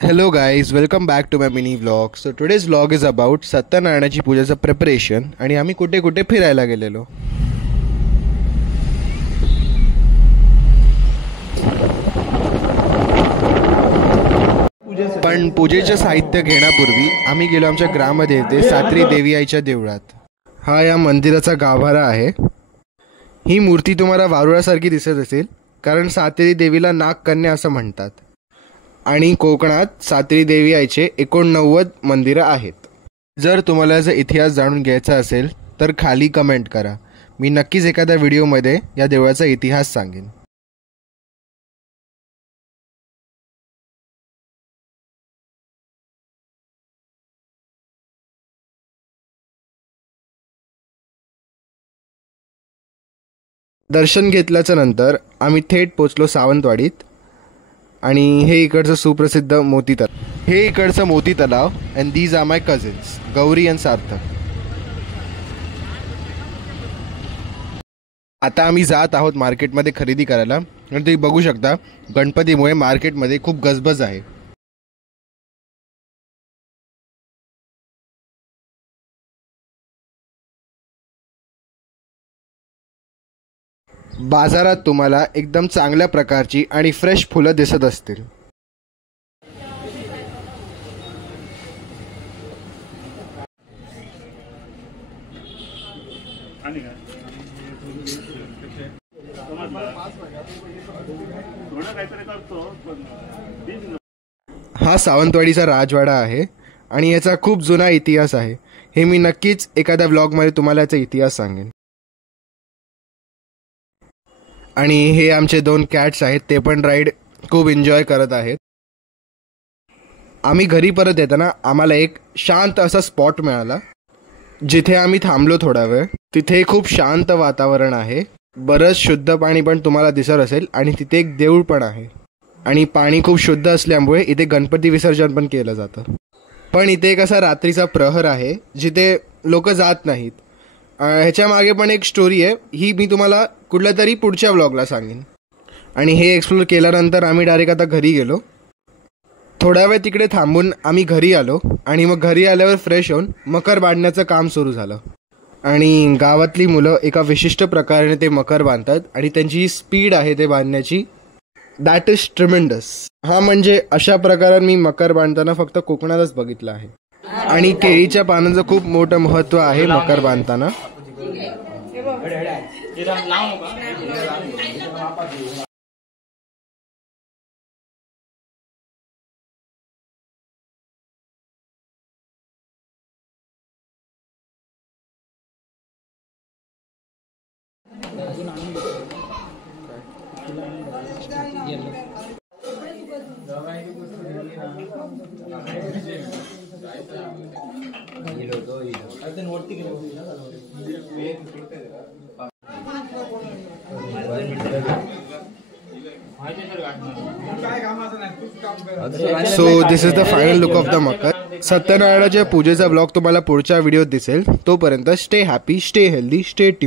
Hello guys, welcome back to my mini vlog. So today's vlog is about सत्यनारायणाची पूजेचं preparation आणि आम्ही कुठे कुठे फिरायला गेलेलो. पण पूजेचे साहित्य घेण्यापूर्वी आम्ही गेलो आमच्या ग्रामदेवते सात्री देवी आईच्या देवळात. हा या मंदिराचा गाभारा आहे. ही मूर्ती तुम्हाला वारुळासारखी दिसत असेल कारण सात्री देवीला नागकन्या असं म्हणतात. आणि कोकणात सात्री देवी आईचे 89 मंदिरं आहेत. जर तुम्हाला याचा इतिहास जाणून घ्यायचा असेल तर खाली कमेंट करा. मी नक्कीच एखाद्या व्हिडिओमध्ये या देवळाचा इतिहास सांगेन. दर्शन घेतल्याच्या नंतर आम्ही थेट पोचलो सावंतवाडीत. आणि हे इकडचं सुप्रसिद्ध मोती तलाव. हे इकडचं Moti Talav and these are my cousins Gauri and Sarthak. आता आम्ही जात आहोत मार्केटमध्ये खरेदी करायला. आणि तुम्ही बघू शकता गणपतीमुळे मार्केटमध्ये खूप गजबज आहे. बाजारात तुम्हाला एकदम चांगल्या प्रकारची आणि फ्रेश फुलं दिसत असतील. हा सावंतवाडीचा राजवाडा आहे आणि याचा खूप जुना इतिहास आहे. हे मी नक्कीच एखाद्या व्लॉगमध्ये तुम्हाला याचा इतिहास सांगेन. आणि हे आमचे 2 कॅट्स आहेत, ते पण राईड खूप एन्जॉय करत आहेत. आम्ही घरी परत येताना आम्हाला एक शांत असा स्पॉट मिळाला जिथे आम्ही थांबलो थोडा वेळ. तिथे खूप शांत वातावरण आहे. बरंच शुद्ध पाणी पण तुम्हाला दिसत असेल आणि तिथे एक देऊळ पण आहे. आणि पाणी खूप शुद्ध असल्यामुळे इथे गणपती विसर्जन पण केलं जातं. पण इथे एक असा रात्रीचा प्रहर आहे जिथे लोक जात नाहीत. ह्याच्या मागे पण एक स्टोरी आहे. ही मी तुम्हाला कुठल्या तरी पुढच्या व्लॉगला सांगेन. आणि हे एक्सप्लोर केल्यानंतर आम्ही डायरेक्ट आता घरी गेलो. थोडा वेळ तिकडे थांबून आम्ही घरी आलो. आणि मग घरी आल्यावर फ्रेश होऊन मकर बांधण्याचं काम सुरू झालं. आणि गावातली मुलं एका विशिष्ट प्रकारे ते मकर बांधतात आणि त्यांची जी स्पीड आहे ते बांधण्याची, दॅट इज ट्रिमेंडस. हा म्हणजे अशा प्रकारे मी मकर बांधताना फक्त कोकणातच बघितलं आहे. आणि केळीच्या पानांचं खूप मोठं महत्त्व आहे मकर बांधताना. So this is the final look of the मकर. सत्यनारायणाच्या पूजेचा ब्लॉग तुम्हाला पुढच्या व्हिडिओत दिसेल. तोपर्यंत stay happy, stay healthy, stay tune.